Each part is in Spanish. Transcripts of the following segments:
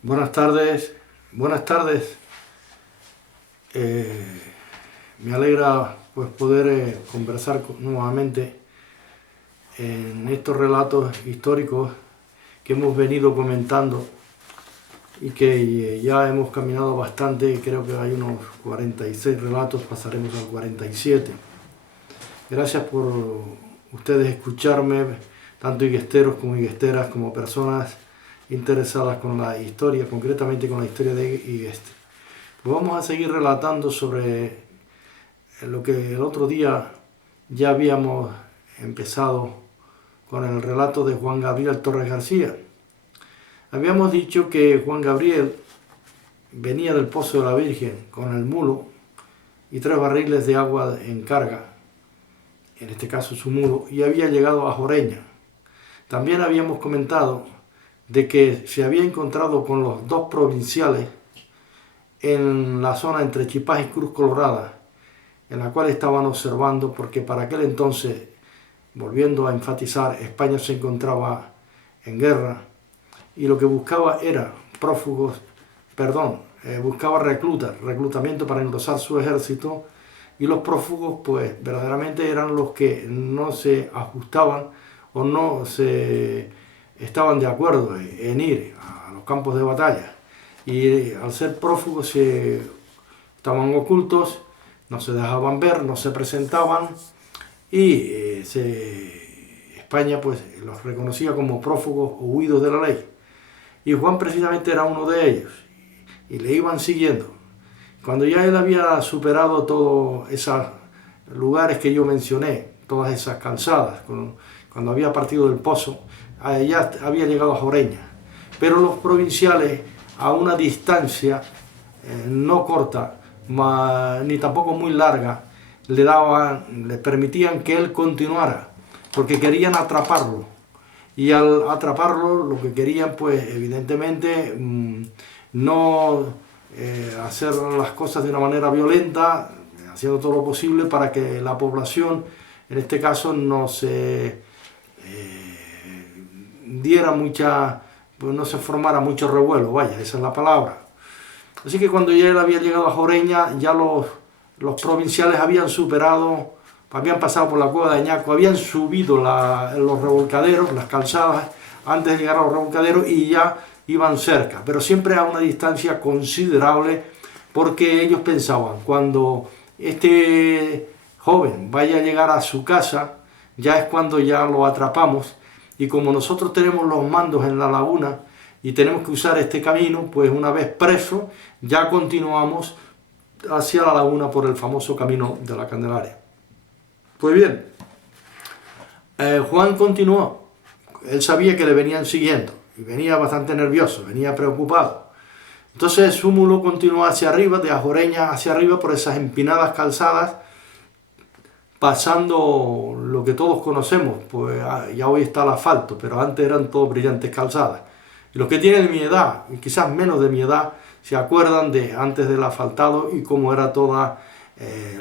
Buenas tardes, buenas tardes. Me alegra pues poder conversar nuevamente en estos relatos históricos que hemos venido comentando y que ya hemos caminado bastante. Creo que hay unos 46 relatos, pasaremos al 47. Gracias por ustedes escucharme, tanto higuesteros como higuesteras, como personas interesadas con la historia, concretamente con la historia de Higueste. Pues vamos a seguir relatando sobre lo que el otro día ya habíamos empezado con el relato de Juan Gabriel Torres García. Habíamos dicho que Juan Gabriel venía del Pozo de la Virgen con el mulo y 3 barriles de agua en carga, en este caso su mulo, y había llegado a Joreña. También habíamos comentado de que se había encontrado con los 2 provinciales en la zona entre Chipás y Cruz Colorada, en la cual estaban observando, porque para aquel entonces, volviendo a enfatizar, España se encontraba en guerra y lo que buscaba era buscaba reclutamiento para engrosar su ejército, y los prófugos pues verdaderamente eran los que no se ajustaban o no se estaban de acuerdo en ir a los campos de batalla, y al ser prófugos estaban ocultos, no se dejaban ver, no se presentaban, y España pues los reconocía como prófugos o huidos de la ley, y Juan precisamente era uno de ellos, y le iban siguiendo. Cuando ya él había superado todos esos lugares que yo mencioné, todas esas calzadas, cuando había partido del Pozo, ya había llegado a Joreña, pero los provinciales a una distancia no corta, ni tampoco muy larga, le permitían que él continuara, porque querían atraparlo, y al atraparlo lo que querían pues evidentemente no hacer las cosas de una manera violenta, haciendo todo lo posible para que la población, en este caso, no se pues no se formara mucho revuelo, vaya, esa es la palabra. Así que cuando ya él había llegado a Joreña, ya los provinciales habían pasado por la cueva de Añaco, habían subido los revolcaderos, las calzadas, antes de llegar a los revolcaderos, y ya iban cerca, pero siempre a una distancia considerable, porque ellos pensaban, cuando este joven vaya a llegar a su casa, ya es cuando ya lo atrapamos, y como nosotros tenemos los mandos en la laguna y tenemos que usar este camino, pues una vez preso ya continuamos hacia la laguna por el famoso camino de la Candelaria. Pues bien, Juan continuó. Él sabía que le venían siguiendo y venía bastante nervioso, venía preocupado. Entonces su mulo continuó hacia arriba, de Ajoreña hacia arriba, por esas empinadas calzadas, pasando lo que todos conocemos, pues ya hoy está el asfalto, pero antes eran todos brillantes calzadas. Y los que tienen mi edad, y quizás menos de mi edad, se acuerdan de antes del asfaltado y cómo era todos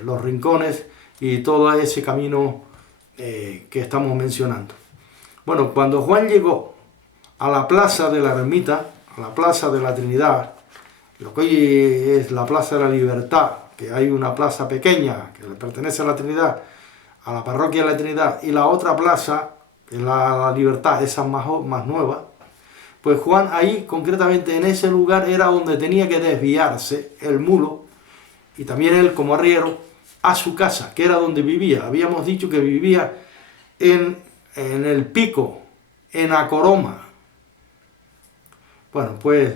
los rincones y todo ese camino que estamos mencionando. Bueno, cuando Juan llegó a la plaza de la Ermita, a la plaza de la Trinidad, lo que hoy es la Plaza de la Libertad, que hay una plaza pequeña que le pertenece a la Trinidad, a la parroquia de la Trinidad, y la otra plaza, que es la Libertad, esa más nueva, pues Juan ahí, concretamente en ese lugar, era donde tenía que desviarse el mulo, y también él como arriero, a su casa, que era donde vivía. Habíamos dicho que vivía en el Pico, en Acoroma. Bueno, pues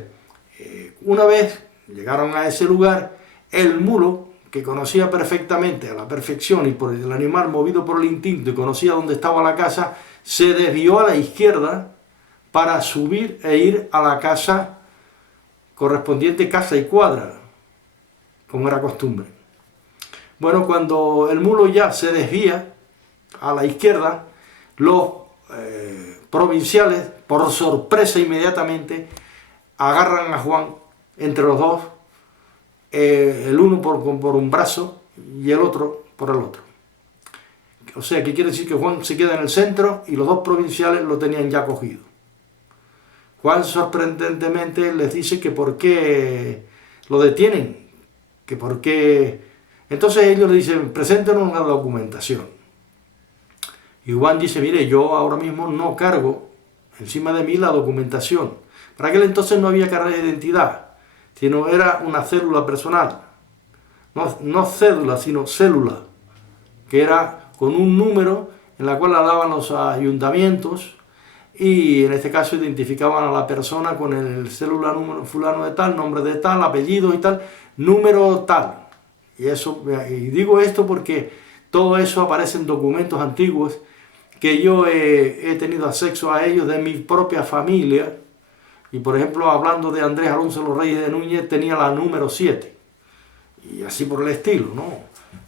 una vez llegaron a ese lugar, el mulo, que conocía perfectamente a la perfección y por el animal movido por el instinto y conocía dónde estaba la casa, se desvió a la izquierda para subir e ir a la casa correspondiente, casa y cuadra, como era costumbre. Bueno, cuando el mulo ya se desvía a la izquierda, los provinciales, por sorpresa inmediatamente, agarran a Juan entre los dos, el uno por un brazo y el otro por el otro. O sea, que quiere decir que Juan se queda en el centro y los 2 provinciales lo tenían ya cogido. Juan sorprendentemente les dice que por qué lo detienen, que por qué... Entonces ellos le dicen, preséntenos la documentación. Y Juan dice, mire, yo ahora mismo no cargo encima de mí la documentación. Para aquel entonces no había carnet de identidad, sino era una célula personal. No cédula, sino célula, que era con un número en la cual la daban los ayuntamientos y en este caso identificaban a la persona con el célula número fulano de tal, nombre de tal, apellido y tal, número tal. Y digo esto porque todo eso aparece en documentos antiguos que yo he tenido acceso a ellos de mi propia familia. Y por ejemplo, hablando de Andrés Alonso Los Reyes de Núñez, tenía la número 7. Y así por el estilo, ¿no?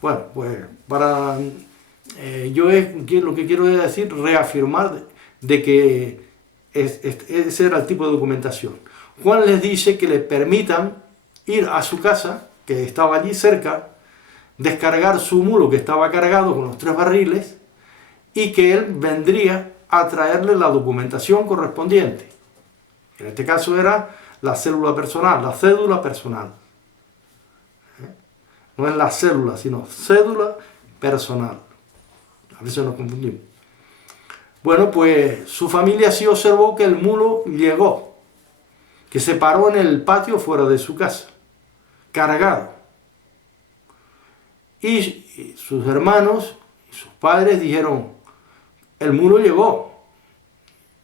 Bueno, pues para lo que quiero decir, reafirmar de que ese era el tipo de documentación. Juan les dice que le permitan ir a su casa, que estaba allí cerca, descargar su mulo que estaba cargado con los 3 barriles y que él vendría a traerle la documentación correspondiente. En este caso era la célula personal, la cédula personal. No es la célula, sino cédula personal. A veces nos confundimos. Bueno, pues su familia sí observó que el mulo llegó, que se paró en el patio fuera de su casa, cargado. Y sus hermanos y sus padres dijeron, el mulo llegó.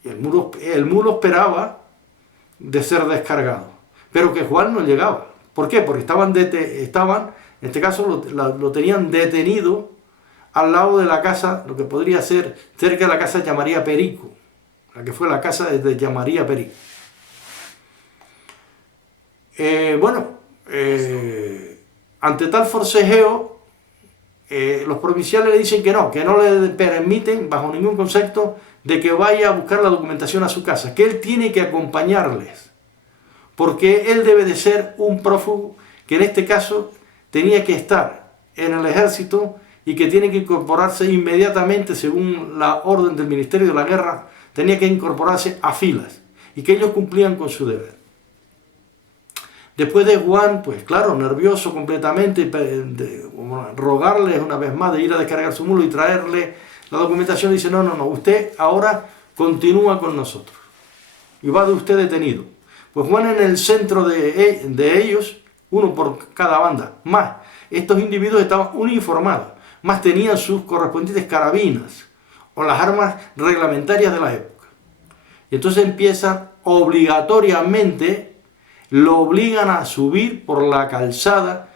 Y el mulo esperaba de ser descargado, pero que Juan no llegaba. ¿Por qué? Porque estaban, en este caso lo tenían detenido al lado de la casa, lo que podría ser cerca de la casa de Llamaría Perico, la que fue la casa de Llamaría Perico. Ante tal forcejeo, los provinciales le dicen que no le permiten bajo ningún concepto de que vaya a buscar la documentación a su casa, que él tiene que acompañarles, porque él debe de ser un prófugo que en este caso tenía que estar en el ejército y que tiene que incorporarse inmediatamente según la orden del Ministerio de la Guerra, tenía que incorporarse a filas y que ellos cumplían con su deber. Después de Juan, pues claro, nervioso completamente, rogarles una vez más de ir a descargar su mulo y traerle la documentación, dice, no, usted ahora continúa con nosotros y va de usted detenido. Pues Juan en el centro de ellos, uno por cada banda, más estos individuos estaban uniformados, más tenían sus correspondientes carabinas o las armas reglamentarias de la época. Y entonces empiezan obligatoriamente, lo obligan a subir por la calzada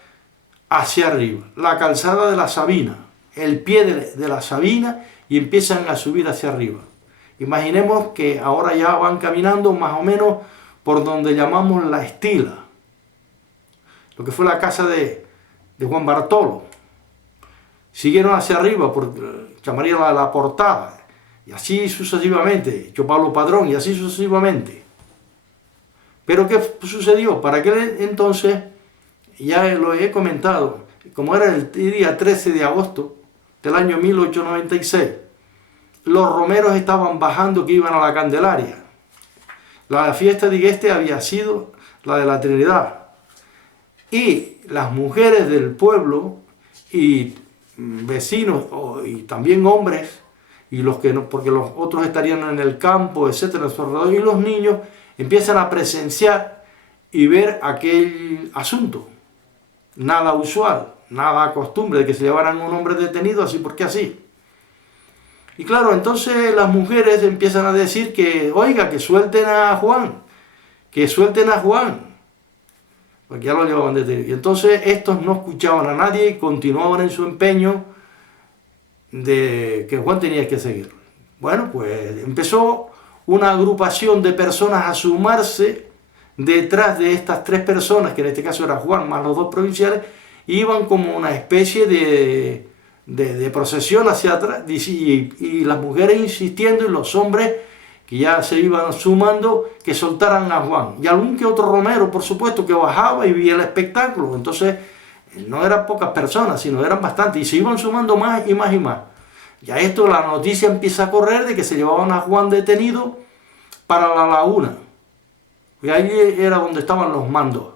hacia arriba, la calzada de la Sabina, el pie de la Sabina, y empiezan a subir hacia arriba. Imaginemos que ahora ya van caminando más o menos por donde llamamos la Estila, lo que fue la casa de Juan Bartolo. Siguieron hacia arriba por llamaría la Portada, y así sucesivamente, yo Pablo Padrón, y así sucesivamente. Pero ¿qué sucedió? Para aquel entonces, ya lo he comentado, como era el día 13 de agosto del año 1896, los romeros estaban bajando que iban a la Candelaria. La fiesta de Igeste había sido la de la Trinidad. Y las mujeres del pueblo y vecinos y también hombres, y los que no, porque los otros estarían en el campo, etcétera, y los niños empiezan a presenciar y ver aquel asunto. Nada usual, nada costumbre de que se llevaran a un hombre detenido así porque así. Y claro, entonces las mujeres empiezan a decir que, oiga, que suelten a Juan, porque ya lo llevaban detenido. Y entonces estos no escuchaban a nadie y continuaban en su empeño de que Juan tenía que seguir. Bueno, pues empezó una agrupación de personas a sumarse detrás de estas 3 personas, que en este caso era Juan más los 2 provinciales, iban como una especie de procesión hacia atrás, y las mujeres insistiendo y los hombres que ya se iban sumando que soltaran a Juan, y algún que otro romero por supuesto que bajaba y veía el espectáculo. Entonces no eran pocas personas, sino eran bastantes, y se iban sumando más y más y más. Ya esto, la noticia empieza a correr de que se llevaban a Juan detenido para la laguna, Y ahí era donde estaban los mandos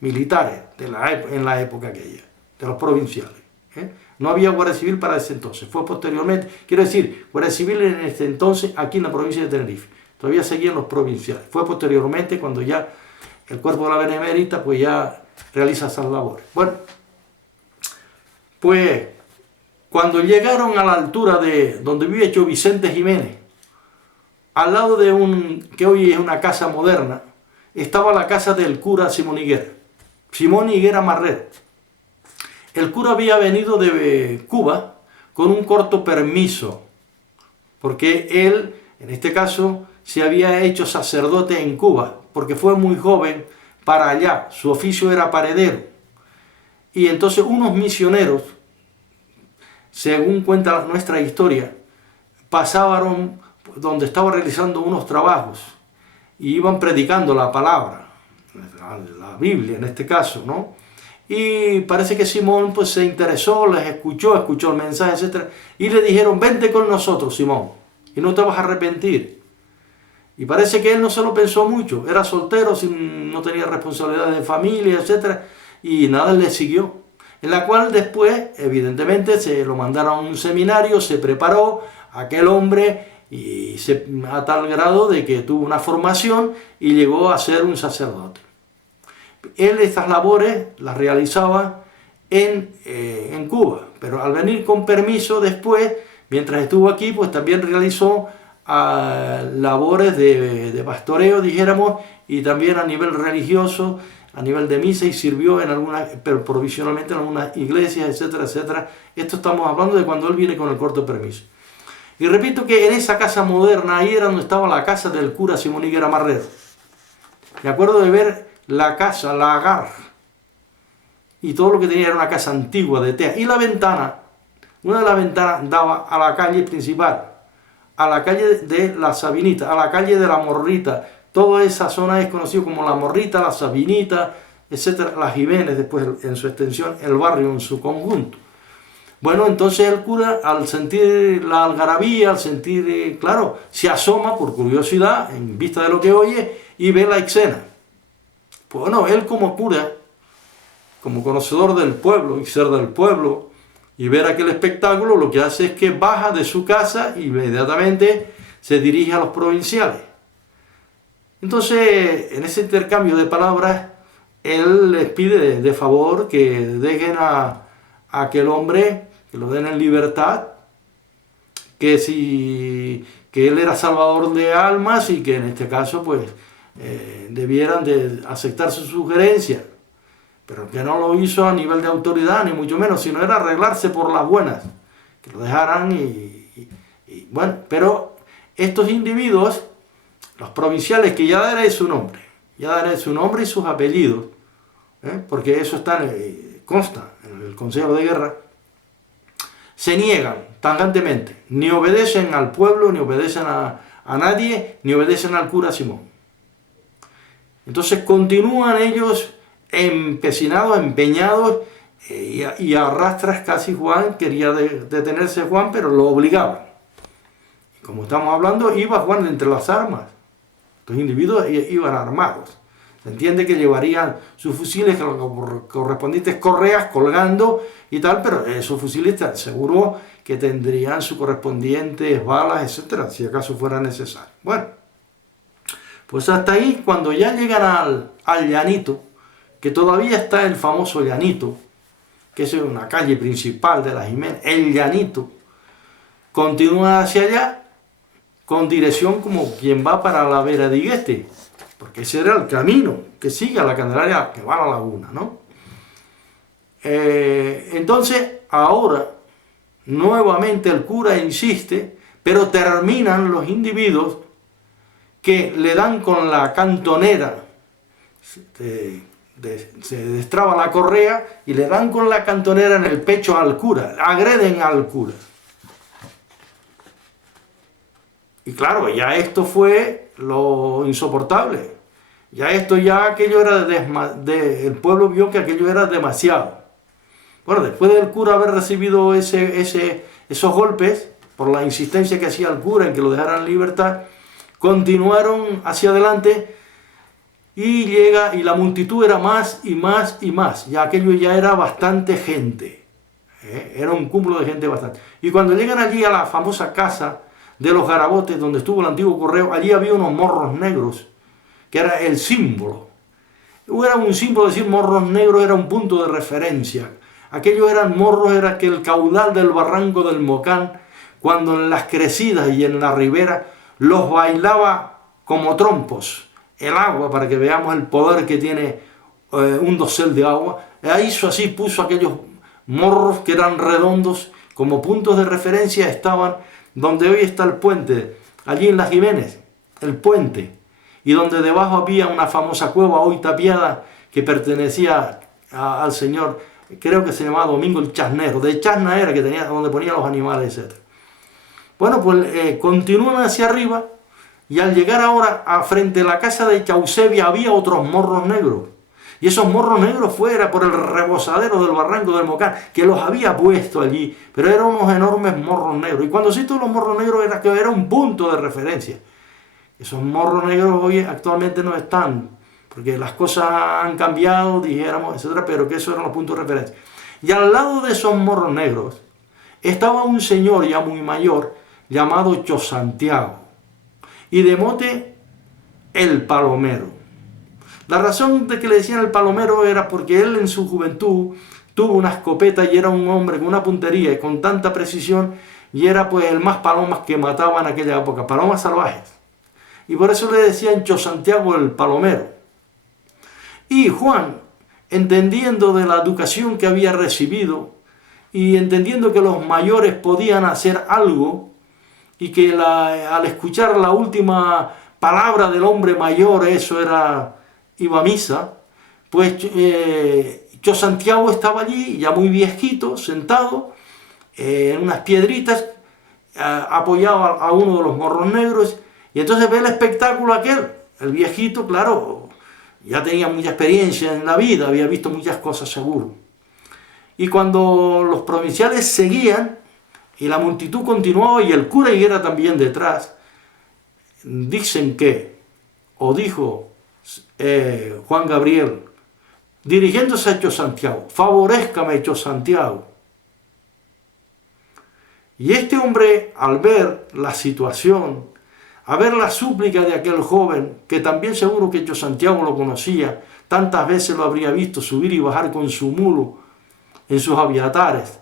militares en la época aquella, de los provinciales. No había Guardia Civil para ese entonces, fue posteriormente, quiero decir, Guardia Civil en este entonces aquí en la provincia de Tenerife, todavía seguían los provinciales, fue posteriormente cuando ya el cuerpo de la Benemérita pues ya realiza esas labores. Bueno, pues cuando llegaron a la altura de donde vive Cho Vicente Jiménez, al lado de que hoy es una casa moderna, estaba la casa del cura Simón Higuera Marrero. El cura había venido de Cuba con un corto permiso, porque él, en este caso, se había hecho sacerdote en Cuba, porque fue muy joven para allá, su oficio era paredero. Y entonces unos misioneros, según cuenta nuestra historia, pasaron donde estaba realizando unos trabajos y iban predicando la palabra, la Biblia en este caso, ¿no? Y parece que Simón pues se interesó, les escuchó el mensaje, etc. Y le dijeron, vente con nosotros, Simón, y no te vas a arrepentir. Y parece que él no se lo pensó mucho, era soltero, no tenía responsabilidades de familia, etc. Y nada, le siguió. En la cual después, evidentemente, se lo mandaron a un seminario, se preparó aquel hombre a tal grado de que tuvo una formación y llegó a ser un sacerdote. Él estas labores las realizaba en Cuba, pero al venir con permiso después, mientras estuvo aquí, pues también realizó labores de pastoreo, dijéramos, y también a nivel religioso, a nivel de misa, y sirvió pero provisionalmente en algunas iglesias, etcétera, etcétera. Esto estamos hablando de cuando él viene con el corto permiso. Y repito que en esa casa moderna, ahí era donde estaba la casa del cura Simón Higuera Marrero. Me acuerdo de ver la casa, la agar, y todo lo que tenía era una casa antigua de tea. Y la ventana, una de las ventanas daba a la calle principal, a la calle de la Sabinita, a la calle de la Morrita. Toda esa zona es conocida como la Morrita, la Sabinita, etcétera, la Jiménez, después en su extensión, el barrio en su conjunto. Bueno, entonces el cura, al sentir la algarabía, al sentir, claro, se asoma por curiosidad, en vista de lo que oye, y ve la escena. Pues bueno, él como cura, como conocedor del pueblo y ser del pueblo, y ver aquel espectáculo, lo que hace es que baja de su casa e inmediatamente se dirige a los provinciales. Entonces, en ese intercambio de palabras, él les pide de favor que dejen a aquel hombre, que lo den en libertad, que él era salvador de almas y que en este caso pues debieran de aceptar su sugerencia, pero que no lo hizo a nivel de autoridad, ni mucho menos, sino era arreglarse por las buenas, que lo dejaran y bueno, pero estos individuos, los provinciales, que ya daré su nombre y sus apellidos, porque eso consta en el Consejo de Guerra, se niegan tajantemente, ni obedecen al pueblo, ni obedecen a nadie, ni obedecen al cura Simón. Entonces continúan ellos empecinados, empeñados, y a rastras casi Juan quería detenerse Juan, pero lo obligaban. Y como estamos hablando, iba Juan entre las armas. Los individuos iban armados. Se entiende que llevarían sus fusiles correspondientes correas colgando y tal, pero esos fusiles seguro que tendrían sus correspondientes balas, etcétera, si acaso fuera necesario. Bueno, pues hasta ahí, cuando ya llegan al Llanito, que todavía está el famoso Llanito, que es una calle principal de la Jiménez, el Llanito, continúa hacia allá con dirección como quien va para la Vera de Higuete, porque ese era el camino que sigue a la Candelaria, que va a la laguna, ¿no? Entonces, ahora, nuevamente el cura insiste, pero terminan los individuos que le dan con la cantonera, se destraba la correa y le dan con la cantonera en el pecho al cura, agreden al cura. Y claro, ya esto fue lo insoportable. Aquello era el pueblo vio que aquello era demasiado. Bueno, después del cura haber recibido esos golpes, por la insistencia que hacía el cura en que lo dejaran en libertad, continuaron hacia adelante y llega, y la multitud era más y más y más, ya aquello ya era bastante gente, era un cúmulo de gente bastante. Y cuando llegan allí a la famosa casa de los Garabotes, donde estuvo el antiguo correo, allí había unos morros negros, que era el símbolo. Era un símbolo, decir morros negros era un punto de referencia. Aquellos eran morros, era que el caudal del barranco del Mocán, cuando en las crecidas y en la ribera, los bailaba como trompos. El agua, para que veamos el poder que tiene un dosel de agua, hizo así, puso aquellos morros que eran redondos, como puntos de referencia estaban donde hoy está el puente, allí en Las Jiménez, el puente, y donde debajo había una famosa cueva hoy tapiada que pertenecía al señor, creo que se llamaba Domingo el Chasnero, de Chasna era, que tenía, donde ponía los animales, etc. Bueno, pues continúan hacia arriba, y al llegar ahora a frente a la casa de Chausebia había otros morros negros. Y esos morros negros fuera por el rebosadero del barranco del Mocán, que los había puesto allí, pero eran unos enormes morros negros. Y cuando cito los morros negros era que era un punto de referencia. Esos morros negros hoy actualmente no están, porque las cosas han cambiado, dijéramos, etcétera, pero que esos eran los puntos de referencia. Y al lado de esos morros negros estaba un señor ya muy mayor llamado Chosantiago, y de mote el Palomero. La razón de que le decían el Palomero era porque él en su juventud tuvo una escopeta y era un hombre con una puntería y con tanta precisión, y era pues el más palomas que mataban en aquella época, palomas salvajes. Y por eso le decían Chosantiago el Palomero. Y Juan, entendiendo de la educación que había recibido y entendiendo que los mayores podían hacer algo, y que al escuchar la última palabra del hombre mayor, eso era, iba a misa, pues Chosantiago estaba allí, ya muy viejito, sentado, en unas piedritas, apoyado a uno de los morros negros, y entonces ve el espectáculo aquel, el viejito, claro, ya tenía mucha experiencia en la vida, había visto muchas cosas seguro. Y cuando los provinciales seguían, y la multitud continuaba, y el cura Higuera también detrás, dicen que, o dijo Juan Gabriel, dirigiéndose a Chosantiago, favorézcame Chosantiago. Y este hombre, al ver la situación, a ver la súplica de aquel joven, que también seguro que Chosantiago lo conocía, tantas veces lo habría visto subir y bajar con su mulo en sus aviatares,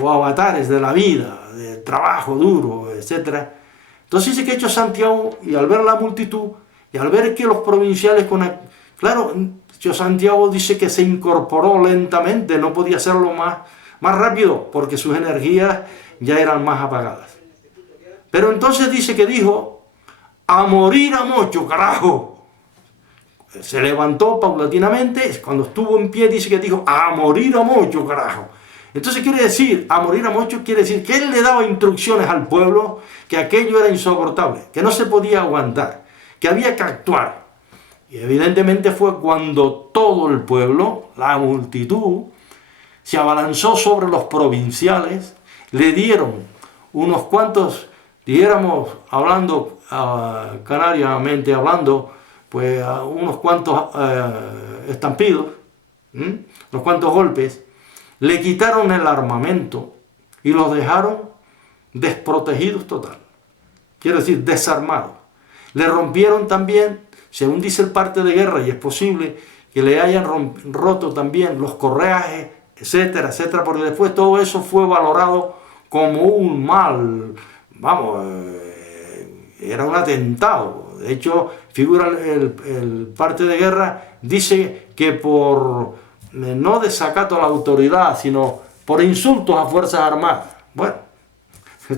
o avatares de la vida, de trabajo duro, etc. Entonces dice que Chosantiago, y al ver la multitud, y al ver que los provinciales claro, Chosantiago dice que se incorporó lentamente, no podía hacerlo más rápido, porque sus energías ya eran más apagadas. Pero entonces dice que dijo, a morir a mocho, carajo. Se levantó paulatinamente, cuando estuvo en pie dice que dijo, a morir a mocho, carajo. Entonces quiere decir, a morir a mocho, quiere decir que él le daba instrucciones al pueblo, que aquello era insoportable, que no se podía aguantar, que había que actuar. Y evidentemente fue cuando todo el pueblo, la multitud, se abalanzó sobre los provinciales, le dieron unos cuantos, dijéramos, hablando canariamente, hablando, pues unos cuantos estampidos, unos cuantos golpes, le quitaron el armamento y los dejaron desprotegidos total. Quiere decir, desarmados. Le rompieron también, según dice el parte de guerra, y es posible que le hayan roto también los correajes, etcétera, etcétera, porque después todo eso fue valorado como un mal, vamos, era un atentado. De hecho, figura el parte de guerra, dice que por no desacato a la autoridad, sino por insultos a Fuerzas Armadas. Bueno,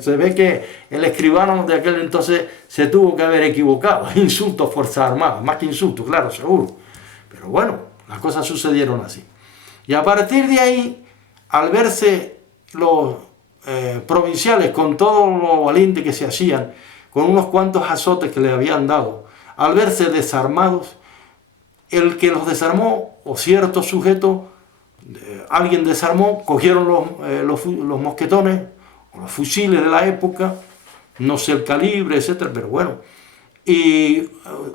se ve que el escribano de aquel entonces se tuvo que haber equivocado. Insultos a Fuerzas Armadas, más que insultos, claro, seguro. Pero bueno, las cosas sucedieron así. Y a partir de ahí, al verse los provinciales con todo lo valiente que se hacían, con unos cuantos azotes que le habían dado, al verse desarmados, el que los desarmó, o cierto sujeto, alguien desarmó, cogieron los mosquetones, o los fusiles de la época, no sé el calibre, etcétera, pero bueno, y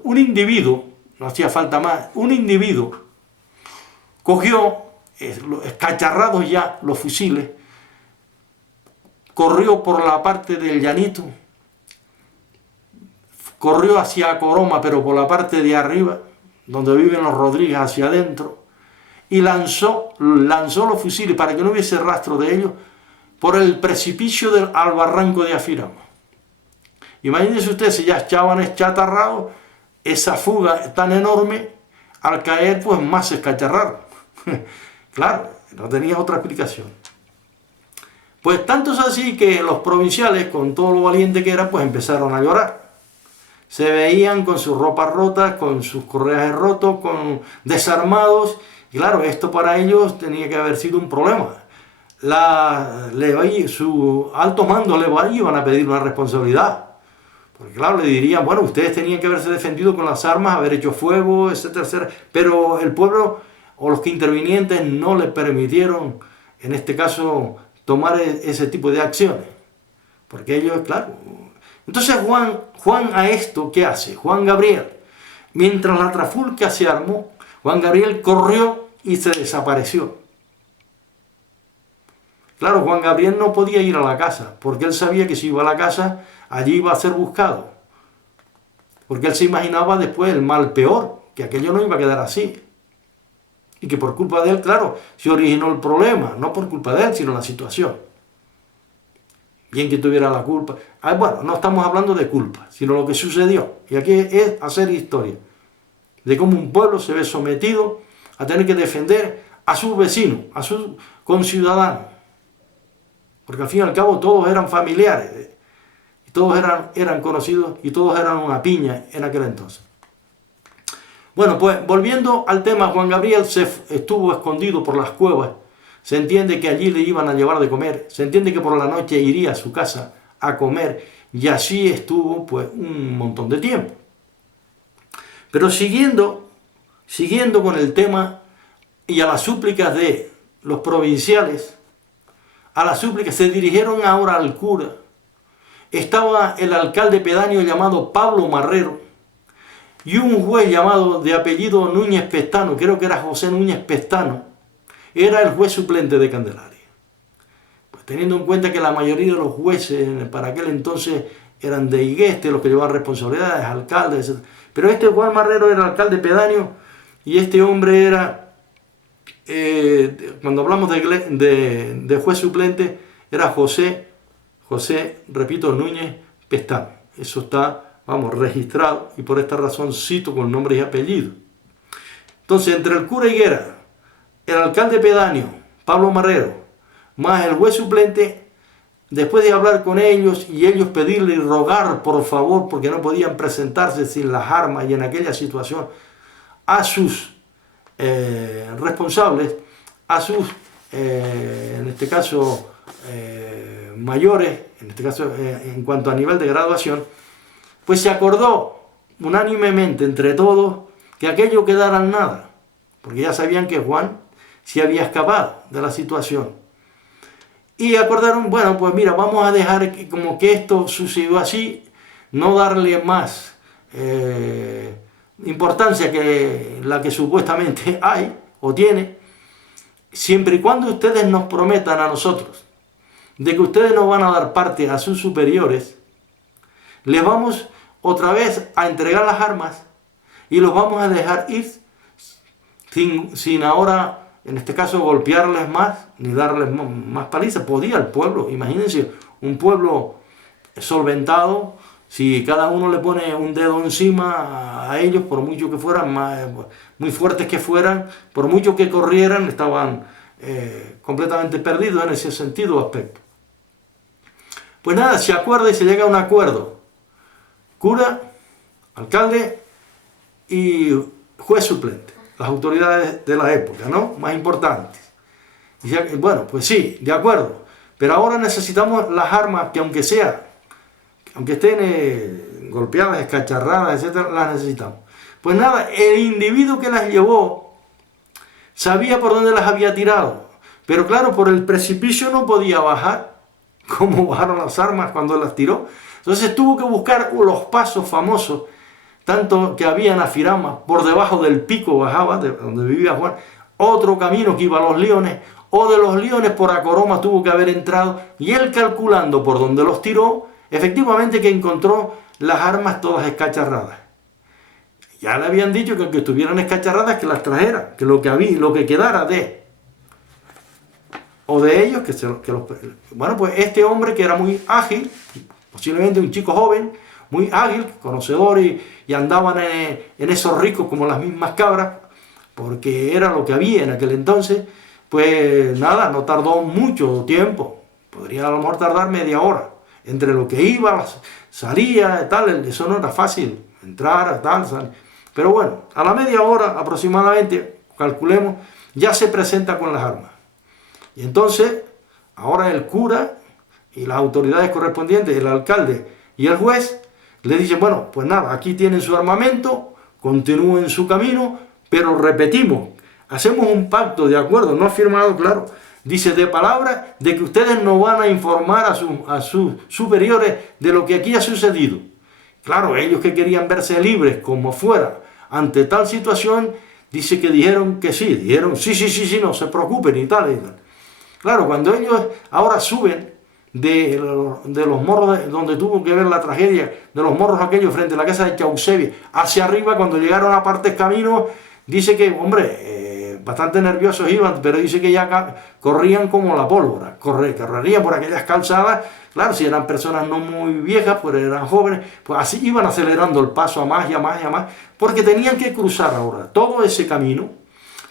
un individuo no hacía falta más, un individuo cogió, escacharrados ya los fusiles, corrió por la parte del llanito, corrió hacia Coroma, pero por la parte de arriba, donde viven los Rodríguez, hacia adentro, y lanzó los fusiles para que no hubiese rastro de ellos por el precipicio al barranco de Afirama. Imagínense ustedes si ya estaban eschatarrados, esa fuga tan enorme, al caer pues más se escacharraron. Claro, no tenía otra explicación. Pues tanto es así que los provinciales, con todo lo valiente que eran, pues empezaron a llorar. Se veían con sus ropas rotas, con sus correajes rotos, desarmados. Y claro, esto para ellos tenía que haber sido un problema. Su alto mando le iban a pedir una responsabilidad. Porque claro, le dirían, bueno, ustedes tenían que haberse defendido con las armas, haber hecho fuego, etcétera, etcétera. Pero el pueblo o los que intervinientes no le permitieron, en este caso, tomar ese tipo de acciones. Porque ellos, claro. Entonces Juan a esto, ¿qué hace? Juan Gabriel, mientras la trafulca se armó, Juan Gabriel corrió y se desapareció. Claro, Juan Gabriel no podía ir a la casa, porque él sabía que si iba a la casa, allí iba a ser buscado. Porque él se imaginaba después el mal peor, que aquello no iba a quedar así. Y que por culpa de él, claro, se originó el problema, no por culpa de él, sino la situación. Bien que tuviera la culpa. Bueno, no estamos hablando de culpa, sino lo que sucedió. Y aquí es hacer historia. De cómo un pueblo se ve sometido a tener que defender a sus vecinos, a sus conciudadanos. Porque al fin y al cabo todos eran familiares. Y todos eran conocidos y todos eran una piña en aquel entonces. Bueno, pues volviendo al tema, Juan Gabriel estuvo escondido por las cuevas. Se entiende que allí le iban a llevar de comer. Se entiende que por la noche iría a su casa a comer. Y así estuvo pues un montón de tiempo. Pero siguiendo con el tema y a las súplicas de los provinciales, a las súplicas se dirigieron ahora al cura. Estaba el alcalde pedáneo llamado Pablo Marrero y un juez llamado de apellido Núñez Pestano, creo que era José Núñez Pestano, era el juez suplente de Candelaria. Pues teniendo en cuenta que la mayoría de los jueces para aquel entonces eran de Higueste, los que llevaban responsabilidades, alcaldes, etc. Pero este Juan Marrero era alcalde pedáneo y este hombre era, cuando hablamos de juez suplente, era José, repito, Núñez Pestano. Eso está, registrado y por esta razón cito con nombre y apellido. Entonces, entre el cura Higuera, el alcalde pedáneo, Pablo Marrero, más el juez suplente, después de hablar con ellos y ellos pedirle y rogar por favor, porque no podían presentarse sin las armas y en aquella situación, a sus responsables, a sus, en este caso, mayores, en este caso en cuanto a nivel de graduación, pues se acordó unánimemente entre todos que aquello quedara en nada, porque ya sabían que Juan se había escapado de la situación. Y acordaron, bueno, pues mira, vamos a dejar como que esto sucedió así, no darle más importancia que la que supuestamente hay o tiene, siempre y cuando ustedes nos prometan a nosotros de que ustedes nos van a dar parte a sus superiores, les vamos otra vez a entregar las armas y los vamos a dejar ir sin ahora, en este caso, golpearles más ni darles más palizas. Podía el pueblo, imagínense, un pueblo solventado, si cada uno le pone un dedo encima a ellos, por mucho que fueran muy fuertes que fueran, por mucho que corrieran, estaban completamente perdidos en ese sentido o aspecto. Pues nada, se acuerda y se llega a un acuerdo. Cura, alcalde y juez suplente, las autoridades de la época, ¿no? Más importantes. Y ya, bueno, pues sí, de acuerdo, pero ahora necesitamos las armas que aunque estén golpeadas, escacharradas, etcétera, las necesitamos. Pues nada, el individuo que las llevó sabía por dónde las había tirado, pero claro, por el precipicio no podía bajar, como bajaron las armas cuando las tiró. Entonces tuvo que buscar los pasos famosos tanto que había en Afirama, por debajo del pico bajaba, de donde vivía Juan, otro camino que iba a los Leones, o de los Leones por Acoroma tuvo que haber entrado, y él calculando por donde los tiró, efectivamente que encontró las armas todas escacharradas. Ya le habían dicho que aunque estuvieran escacharradas, que las trajera, que lo que quedara o de ellos, bueno, pues este hombre que era muy ágil, posiblemente un chico joven, muy ágil, conocedor y andaban en esos ricos como las mismas cabras, porque era lo que había en aquel entonces, pues nada, no tardó mucho tiempo, podría a lo mejor tardar media hora, entre lo que iba, salía, tal, eso no era fácil, entrar, tal, salir. Pero bueno, a la media hora aproximadamente, calculemos, ya se presenta con las armas. Y entonces, ahora el cura y las autoridades correspondientes, el alcalde y el juez, le dicen, bueno, pues nada, aquí tienen su armamento, continúen su camino, pero repetimos, hacemos un pacto de acuerdo, no firmado, claro, dice de palabra, de que ustedes no van a informar a sus superiores de lo que aquí ha sucedido. Claro, ellos que querían verse libres como fuera ante tal situación, dice que dijeron que sí, sí, no se preocupen y tal y tal. Claro, cuando ellos ahora suben de los morros donde tuvo que ver la tragedia, de los morros aquellos frente a la casa de Chausevi, hacia arriba, cuando llegaron a partes camino, dice que, hombre, bastante nerviosos iban, pero dice que ya corrían como la pólvora, correrían por aquellas calzadas. Claro, si eran personas no muy viejas, pues eran jóvenes, pues así iban acelerando el paso a más y a más y a más, porque tenían que cruzar ahora todo ese camino,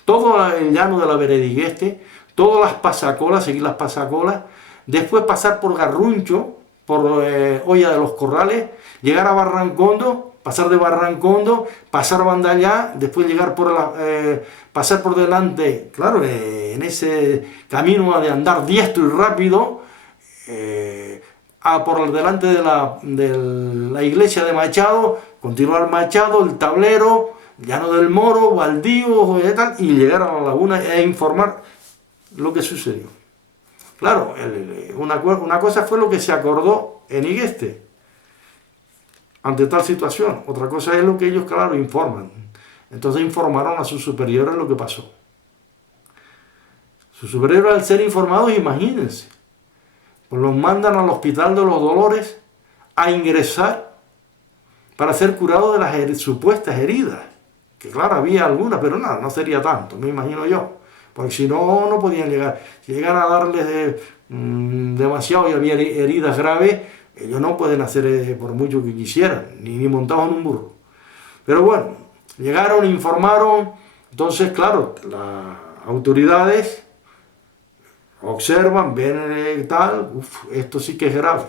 todo el llano de la Veredigueste, todas las pasacolas, seguir las pasacolas, después pasar por Garruncho, por Olla de los Corrales, llegar a Barrancondo, pasar de Barrancondo, pasar a Bandallá, después llegar pasar por delante, claro, en ese camino de andar diestro y rápido, por delante de la iglesia de Machado, continuar Machado, el Tablero, Llano del Moro, Baldío y tal, y llegar a la laguna e informar lo que sucedió. Claro, una cosa fue lo que se acordó en Igueste ante tal situación, otra cosa es lo que ellos, claro, informan. Entonces informaron a sus superiores lo que pasó. Sus superiores, al ser informados, imagínense, pues los mandan al Hospital de los Dolores a ingresar para ser curados de las supuestas heridas, que claro, había algunas, pero nada, no sería tanto, me imagino yo. Porque si no, no podían llegar. Si llegan a darles demasiado y había heridas graves, ellos no pueden hacer por mucho que quisieran, ni montados en un burro. Pero bueno, llegaron, informaron, entonces claro, las autoridades observan, ven tal, esto sí que es grave,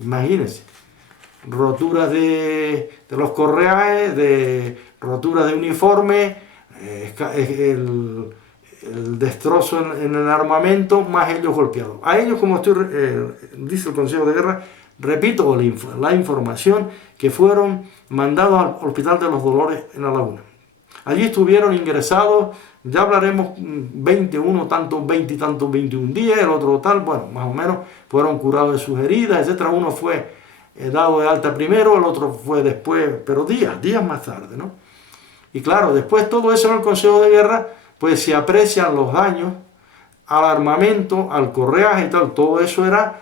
imagínense. Roturas de los correajes, roturas de uniforme, el destrozo en el armamento, más ellos golpeados. A ellos, como dice el Consejo de Guerra, repito la información, que fueron mandados al Hospital de los Dolores en La Laguna. Allí estuvieron ingresados, ya hablaremos, 21 tantos, 21 días, el otro tal, bueno, más o menos, fueron curados de sus heridas, etc. Uno fue dado de alta primero, el otro fue después, pero días más tarde, ¿no? Y claro, después todo eso en el Consejo de Guerra, pues se aprecian los daños al armamento, al correaje y tal. Todo eso era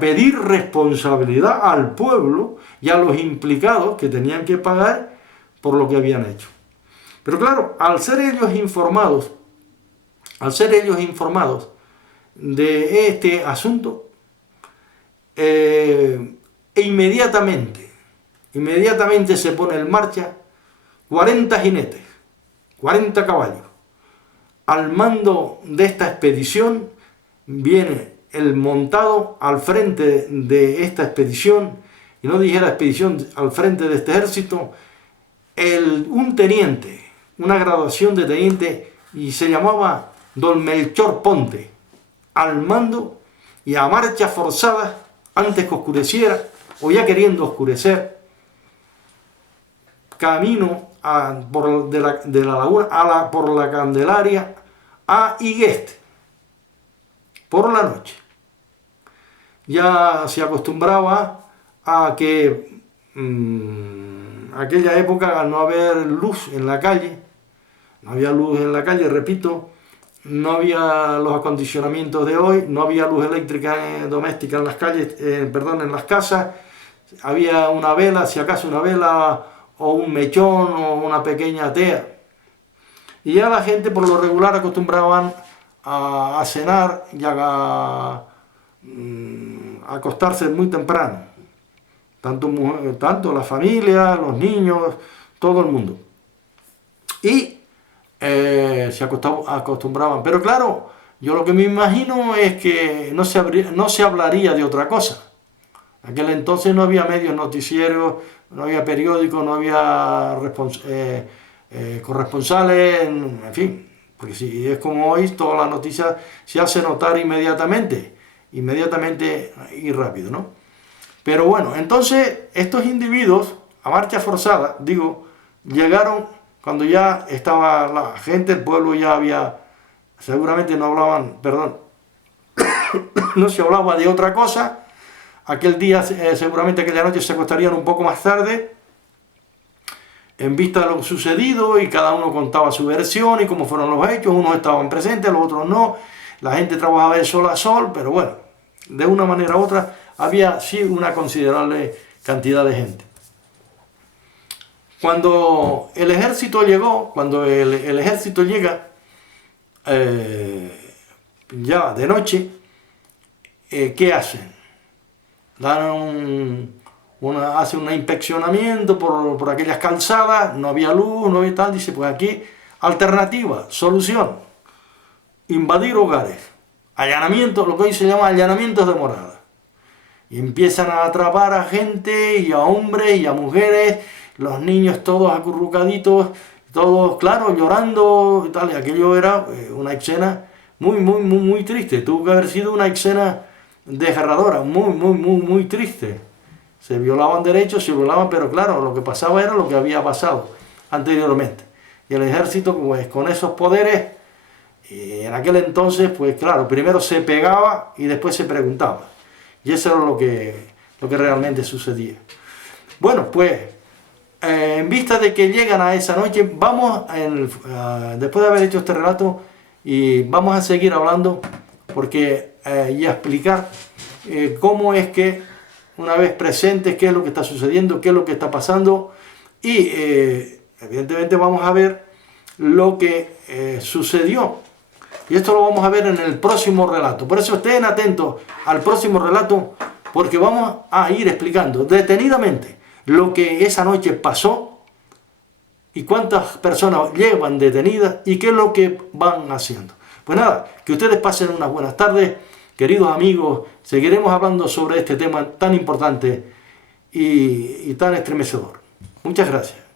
pedir responsabilidad al pueblo y a los implicados que tenían que pagar por lo que habían hecho. Pero claro, al ser ellos informados de este asunto, inmediatamente se pone en marcha 40 jinetes, 40 caballos. Al mando de esta expedición viene el montado al frente de esta expedición, y no dijera expedición, al frente de este ejército, un teniente, una graduación de teniente, y se llamaba Don Melchor Ponte, al mando y a marcha forzada, antes que oscureciera, o ya queriendo oscurecer, camino de la laguna por la Candelaria a Igueste, por la noche. Ya se acostumbraba a que aquella época, al no haber luz en la calle, no había luz en la calle, repito, no había los acondicionamientos de hoy, no había luz eléctrica doméstica en las calles, perdón, en las casas, había una vela, si acaso una vela, o un mechón, o una pequeña tea. Y ya la gente por lo regular acostumbraban a cenar y a acostarse muy temprano. Tanto la familia, los niños, todo el mundo. Y se acostumbraban. Pero claro, yo lo que me imagino es que no se hablaría de otra cosa. En aquel entonces no había medios noticieros, no había periódicos, no había corresponsales, en fin. Porque si es como hoy, toda la noticia se hace notar inmediatamente y rápido, ¿no? Pero bueno, entonces estos individuos, a marcha forzada, digo, llegaron cuando ya estaba la gente, el pueblo ya había, seguramente no hablaban, perdón, no se hablaba de otra cosa. Aquel día, seguramente aquella noche se acostarían un poco más tarde, en vista de lo sucedido, y cada uno contaba su versión y cómo fueron los hechos. Unos estaban presentes, los otros no. La gente trabajaba de sol a sol, pero bueno, de una manera u otra había sí una considerable cantidad de gente. Cuando el ejército llegó, cuando el ejército llega ya de noche, ¿qué hacen? Hacen un inspeccionamiento por aquellas calzadas, no había luz, no había tal, dice, pues aquí, alternativa, solución, invadir hogares, allanamientos, lo que hoy se llama allanamientos de morada. Y empiezan a atrapar a gente, y a hombres, y a mujeres, los niños todos acurrucaditos, todos, claro, llorando y tal. Y aquello era una escena muy triste. Tuvo que haber sido una escena desgarradora, muy triste. Se violaban derechos, se violaban, pero claro, lo que pasaba era lo que había pasado anteriormente. Y el ejército, pues con esos poderes, en aquel entonces, pues claro, primero se pegaba y después se preguntaba. Y eso era lo que realmente sucedía. Bueno, pues, en vista de que llegan a esa noche, vamos, después de haber hecho este relato, y vamos a seguir hablando, porque, y a explicar cómo es que, una vez presentes, qué es lo que está sucediendo, qué es lo que está pasando, y evidentemente vamos a ver lo que sucedió. Y esto lo vamos a ver en el próximo relato. Por eso estén atentos al próximo relato, porque vamos a ir explicando detenidamente lo que esa noche pasó y cuántas personas llevan detenidas y qué es lo que van haciendo. Pues nada, que ustedes pasen unas buenas tardes, queridos amigos. Seguiremos hablando sobre este tema tan importante y tan estremecedor. Muchas gracias.